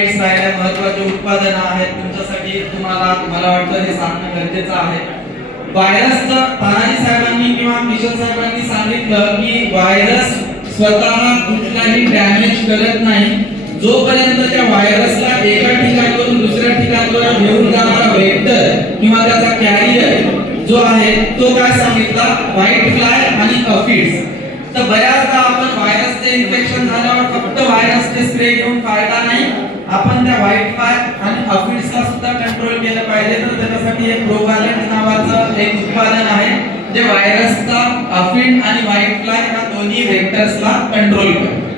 राहिल्या महत्त्वाचे उत्पादन आहेत. तुमच्यासाठी तुम्हाला मला वाटतं हे सांगणं गरजेचं आहे. व्हायरस तानाजी साहेबांनी किंवा किशोर साहेबांनी सांगितलं की व्हायरस स्वतः कुठलाही डॅमेज करत नाही. जोपर्यंत त्या व्हायरसला एका ठिकाणावरून दुसऱ्या ठिकाणावर घेऊन जाणारा वेक्टर किंवा त्याचा कॅरियर जो आहे तो काय सांगितला? व्हाईट फ्लाय आणि अफिड्स तर बऱ्याचदा आपण व्हायरसचे इन्फेक्शन झाल्यावर फक्त व्हायरसचे स्प्रे घेऊन फायदा नाही. आपण त्या व्हाईट फ्लाय आणि अफिड्सला सुद्धा कंट्रोल केलं पाहिजे. तर त्याच्यासाठी एक प्रोवॅलंट नावाचं एक उत्पादन आहे जे व्हायरसचा अफिड आणि व्हाईट फ्लाय या दोन्ही व्हेक्टर्सला कंट्रोल करतो.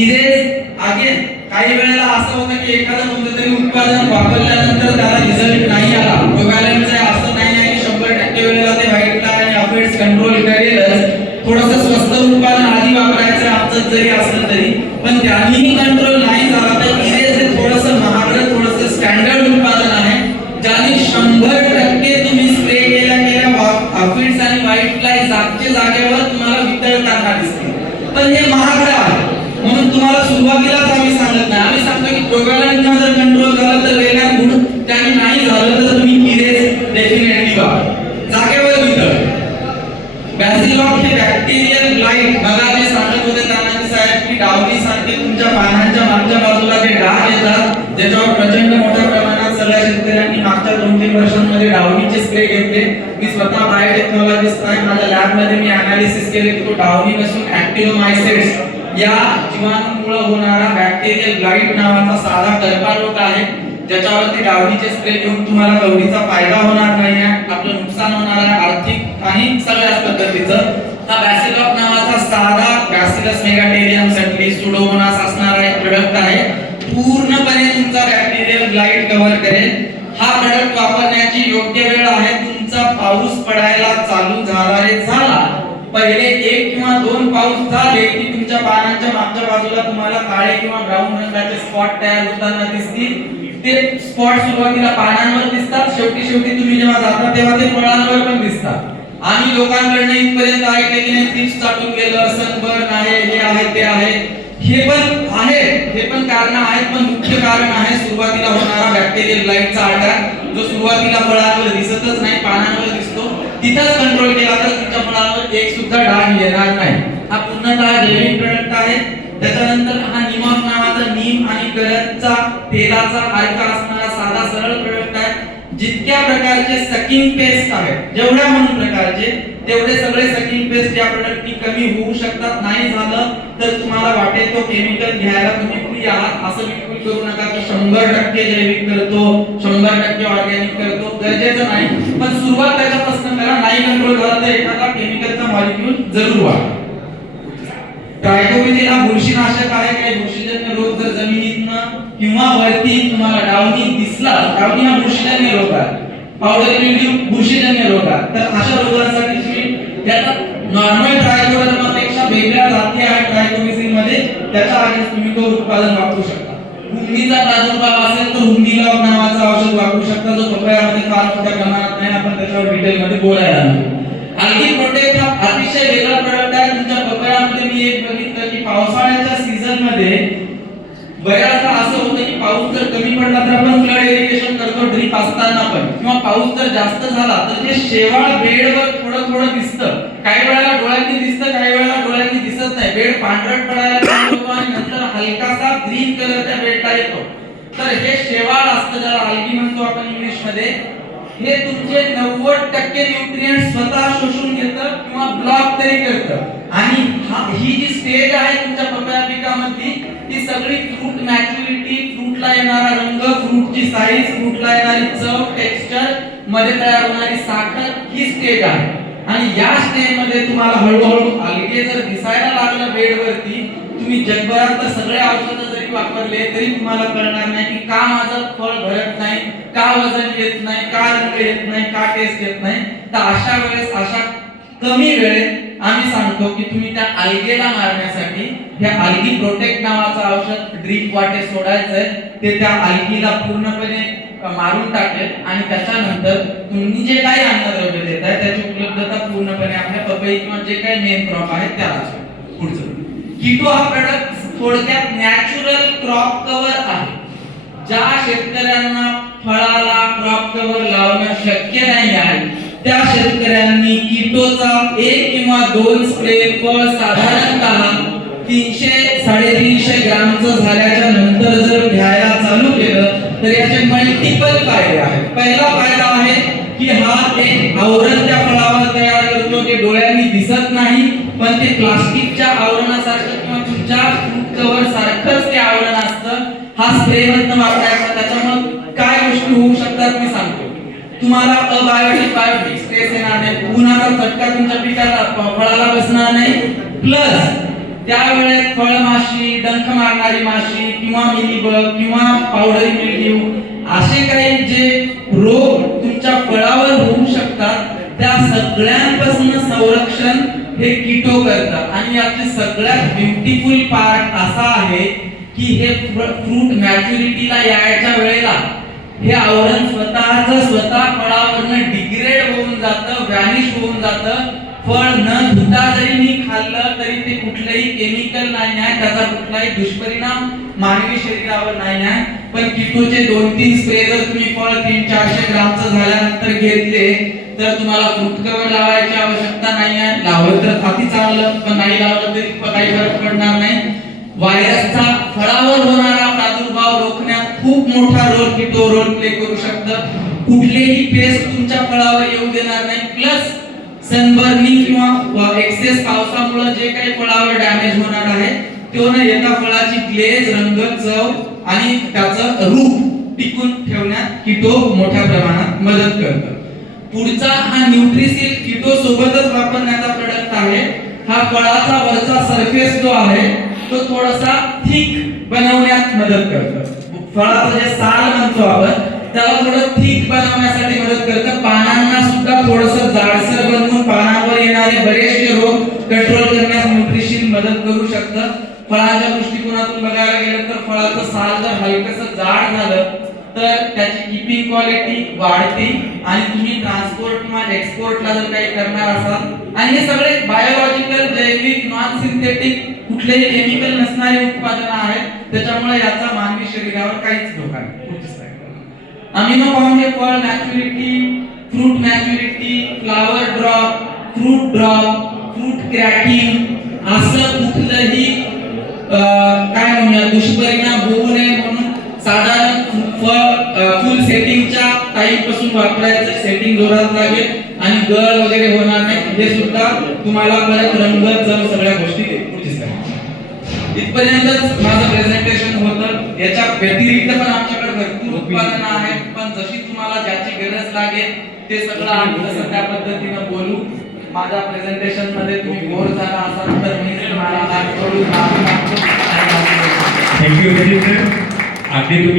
इरेज अगेन काही वेळेला असं होतं की एखादं कोणतं तरी उत्पादन वापरल्यानंतर त्याला रिझल्ट नाही आला. प्रोवॅलंटचं असं नाही आहे की शंभर टक्के वेळेला ते व्हाईट फ्लाय आणि अफिड्स कंट्रोल करेलच. थोडंसं स्वस्त उत्पादन आधी वापरायचं आमचं जरी असलं पण त्यानेही कंट्रोल नाही झाला तर इरेज हे थोडंसं महागडं थोडंसं स्टँडर्ड उत्पादन आहे ज्याने शंभर टक्के तुम्ही स्प्रे केल्या केल्या अफिड्स आणि व्हाईट फ्लाय जागच्या जागेवर तुम्हाला वितळताना दिसते पण हे महागडं आहे. म्हणून तुम्हाला सुरुवातीलाच आम्ही सांगत नाही. आम्ही सांगतो की प्रोग्राम जर कंट्रोल झालं तर वेगळ्या गुण त्याने नाही झालं तर तुम्ही इरेज डेफिनेटली वापरा जागेवर वितळ बॅसिलॉक हे बॅक्टेरियल लाइट मला जे सांगत होते तानाजी साहेब की डावरी सारखे तुमच्या पानांच्या मागच्या बाजूला जे डाग येतात ज्याच्यावर प्रचंड मोठ्या प्रमाणात सगळ्या शेतकऱ्यांनी मागच्या दोन तीन वर्षांमध्ये डावणीचे स्प्रे घेतले. मी स्वतः बायोटेक्नॉलॉजिस्ट आहे. माझ्या लॅबमध्ये मी अनालिसिस केले की तो डावणी नसून ऍक्टिनोमायसेट्स या जीवाणूमुळे होणारा बॅक्टेरियल ब्लाइट नावाचा साधा कर्करोग आहे. ज्याच्यावरती डावणीचे स्प्रे घेऊन तुम्हाला गवळीचा फायदा होणार नाही आपलं नुकसान होणार आहे. आर्थिक आणि सगळ्याच पद्धतीचं. हा बॅसिलॉक नावाचा साधा बॅसिलस मेगाटेरियम सटली सुडोमोनास असणारा एक प्रोडक्ट आहे. पूर्णपणे तुमचा बॅक्टेरियल ब्लाइट कव्हर करेल. हा प्रोडक्ट वापरण्याची योग्य वेळ आहे. तुमचा पाऊस पडायला चालू झाला रे झाला. पहिले एक किंवा दोन पाऊस झाले की तुमच्या पानांच्या मागच्या बाजूला तुम्हाला काळे किंवा ब्राऊन रंगाचे स्पॉट तयार होताना दिसतील. ते स्पॉट सुरुवातीला पानांवर दिसतात. शेवटी शेवटी तुम्ही जेव्हा जाता तेव्हा ते फळांवर पण दिसतात. आम्ही लोकांकडनं इथपर्यंत ऐकले की नाही टिप्स चाटून गेलं सनबर्न आहे हे आहे ते आहे. हे पण आहे हे पण कारण आहेत पण मुख्य कारण आहे सुरुवातीला होणारा बॅक्टेरियल लाईटचा अटॅक जो सुरुवातीला फळांवर दिसतच नाही पानांवर दिसतो. तिथंच कंट्रोल केला तर तुमच्या फळांवर एक सुद्धा डाग येणार नाही. हा पूर्णतः जैविक प्रोडक्ट आहे. त्याच्यानंतर हा निमॉक नावाचा नीम आणि गरजचा तेलाचा अर्क असणारा साधा सरळ प्रोडक्ट आहे. जितक्या प्रकारचे सकिंग पेस्ट आहेत जेवढ्या म्हणून प्रकारचे तेवढे सगळे सकिंग पेस्ट या प्रोडक्टनी कमी होऊ शकतात. नाही झालं तर तुम्हाला वाटेल तो केमिकल घ्यायला तुम्ही फ्री आहात. असं बिलकुल करू नका. की शंभर टक्के जैविक करतो. शंभर टक्के ऑर्गॅनिक करतो. गरजेचं नाही. पण सुरुवात त्याच्यापासून करा. नाही कंट्रोल झाला तर एखादा केमिकलचा मॉलिक्यूल जरूर वाढ. ट्रायकोविझिन हा बुरशीनाशक आहे. काही बुरशीजन्य रोग जर जमिनीतनं किंवा वरती तुम्हाला डावणी दिसला डावणी हा बुरशीजन्य रोग आहे. पावडर मिल्ड्यू बुरशीजन्य रोग आहे. तर त्याच्या अगेन्स्ट तुम्ही तो उत्पादन वापरू शकता. हुंदीचा प्रादुर्भाव असेल तर हुंदीलॉग नावाचं औषध वापरू शकता. जो पपयामध्ये फार मोठ्या प्रमाणात नाही आपण त्याच्यावर डिटेलमध्ये बोलायला नाही अल्गी प्रोटेक्ट हा अतिशय वेगळा प्रोडक्ट आहे. तुमच्या पपयामध्ये मी एक बघितलं की पावसाळ्याच्या सीझनमध्ये बऱ्याचदा असं होतं की पाऊस जर कमी पडला तर आपण फ्लड इरिगेशन करतो ड्रीप असताना पण. किंवा पाऊस जर जास्त झाला तर जे शेवाळ बेडवर थोडं थोडं दिसतं. काही वेळेला डोळ्यांनी दिसतं काही वेळेला डोळ्यांनी दिसत नाही. बेड पांढरट पडायला हलकासा ग्रीन कलरच्या त्या येतो. तर हे शेवाळ असतं ज्याला आलगी म्हणतो आपण इंग्लिशमध्ये हे तुमचे नव्वद टक्के न्यूट्रिएंट स्वतः शोषून घेतं किंवा ब्लॉक तरी करतं. आणि ही जी स्टेज आहे तुमच्या पपया पिकामधली ती सगळी फ्रूट मॅच्युरिटी फ्रूटला येणारा रंग फ्रूटची साईज फ्रूटला येणारी चव टेक्स्चरमध्ये तयार होणारी साखर ही स्टेज आहे. आणि या स्टेजमध्ये तुम्हाला हळूहळू अलगे जर दिसायला लागलं बेडवरती तुम्ही जगभरात सगळे औषधं जरी वापरले तरी तुम्हाला कळणार नाही की का माझं फळ भरत नाही का वजन येत नाही का रंग येत नाही का टेस्ट येत नाही. तर अशा वेळेस अशा कमी वेळेत आम्ही सांगतो की तुम्ही त्या अलगेला मारण्यासाठी ह्या अलगी प्रोटेक्ट नावाचं औषध ड्रिंक वाटे सोडायचंय ते त्या अलगीला पूर्णपणे मारून टाकेल आणि त्याच्यानंतर तुम्ही जे काही अन्नद्रव्य आहे त्याची उपलब्धता पूर्णपणे आपल्या पपई किंवा जे काही मेन क्रॉप आहे त्याला पुढचं. किटो हा प्रोडक्ट थोडक्यात नॅचरल क्रॉप कव्हर आहे. ज्या शेतकऱ्यांना फळाला क्रॉप कव्हर लावणं शक्य नाही आहे त्या शेतकऱ्यांनी किटोचा एक किंवा दोन स्प्रे फळ साधारणतः तीनशे साडेतीनशे ग्रामचं झाल्याच्यानंतर जर घ्यायला चालू केलं तर याचे मल्टिपल फायदे आहेत. पहिला फायदा आहे की हा एक आवरण त्या फळावर तयार करतो की डोळ्यांनी दिसत नाही पण ते प्लास्टिकच्या आवरणासारखं किंवा तुमच्या कवर सारखंच ते आवरण असतं हा स्प्रे मधनं येतात त्याच्यामुळे काय गोष्टी होऊ शकतात मी सांगतो. तुम्हाला अबायोटिक बायोटिक स्ट्रेस येणार नाही. उन्हाचा चटका तुमच्या पिकाला फळाला बसणार नाही. प्लस त्यावेळेस फळमाशी डंख मारणारी माशी किंवा मिलीबग किंवा पावडरी मिल्ड्यू असे काही जे रोग तुमच्या फळावर होऊ शकतात त्या सगळ्यांपासून संरक्षण हे किटो करतात. आणि याचे सगळ्यात ब्युटिफुल पार्ट असा आहे की हे फ्रूट मॅच्युरिटीला यायच्या वेळेला हे आवरण स्वतःच स्वतः फळावरनं डिग्रेड होऊन जातं व्हॅनिश होऊन जातं फळ न धुता जरी मी खाल्लं तरी ते कुठलंही केमिकल नाही आहे त्याचा कुठलाही दुष्परिणाम मानवी शरीरावर नाही आहे. पण किटोचे दोन तीन स्प्रे जर तुम्ही फळ तीन चारशे ग्रामचं झाल्यानंतर घेतले तर तुम्हाला फ्रूट कवर लावायची आवश्यकता नाही आहे. लावलं तर छाती चांगलं पण नाही लावलं तरी काही फरक पडणार नाही. व्हायरसचा फळावर होणारा प्रादुर्भाव रोखण्यात खूप मोठा रोल किटो रोल प्ले करू शकतं. कुठलेही पेस्ट तुमच्या फळावर येऊ देणार नाही. प्लस सनबर्निंग किंवा एक्सेस पावसामुळे जे काही फळावर डॅमेज होणार आहे तो न येता फळाची ग्लेज रंग चव आणि त्याचं रूप टिकून ठेवण्यात किटो मोठ्या प्रमाणात मदत करतं. पुढचा हा न्यूट्रिसिल किटो सोबतच वापरण्याचा प्रोडक्ट आहे. हा फळाचा वरचा सरफेस जो आहे तो थोडासा थिक बनवण्यात मदत करतो. फळाचं जे साल म्हणतो आपण त्याला थोडं थिक बनवण्यासाठी मदत करतं. पानांना सुद्धा थोडस जाडसर बनवून पानावर येणारे बरेचसे रोग कंट्रोल करण्यास न्यूट्रिशन मदत करू शकतं. फळाच्या दृष्टिकोनातून बघायला गेलं तर फळाचं साल जर हलकस जाड झालं तर त्याची किपिंग क्वालिटी वाढते. आणि तुम्ही ट्रान्सपोर्ट किंवा एक्सपोर्टला जर काही करणार असाल आणि हे सगळे बायोलॉजिकल जैविक नॉन सिंथेटिक कुठलेही केमिकल नसणारे उत्पादन आहेत त्याच्यामुळे याचा मानवी शरीरावर काहीच धोका नाही. अमिनो फॉर्म हे फळ maturity fruit maturity flower drop fruit drop fruit cracking असं कुठलंही अं, काय म्हणूया दुष्परिणाम होऊ नये म्हणून साधारण फळ फुल टाईपपासून वापरायचं. सेटिंग जोरात लागेल आणि गळ वगैरे होणार नाही. हे सुद्धा तुम्हाला परत रंग चव सगळ्या गोष्टी देईल पुढची slide. इथपर्यंतच माझं प्रेझेंटेशन होतं. याच्या व्यतिरिक्त पण आमच्याकडे भरपूर उत्पादनं आहेत. पण जशी तुम्हाला ज्याची गरज लागेल ते सगळं आम्ही तसं त्या पद्धतीनं बोलू. माझ्या प्रेझेंटेशनमध्ये तुम्ही बोर झाला असाल तर मी तुम्हाला. थँक्यू अगदी तुम्ही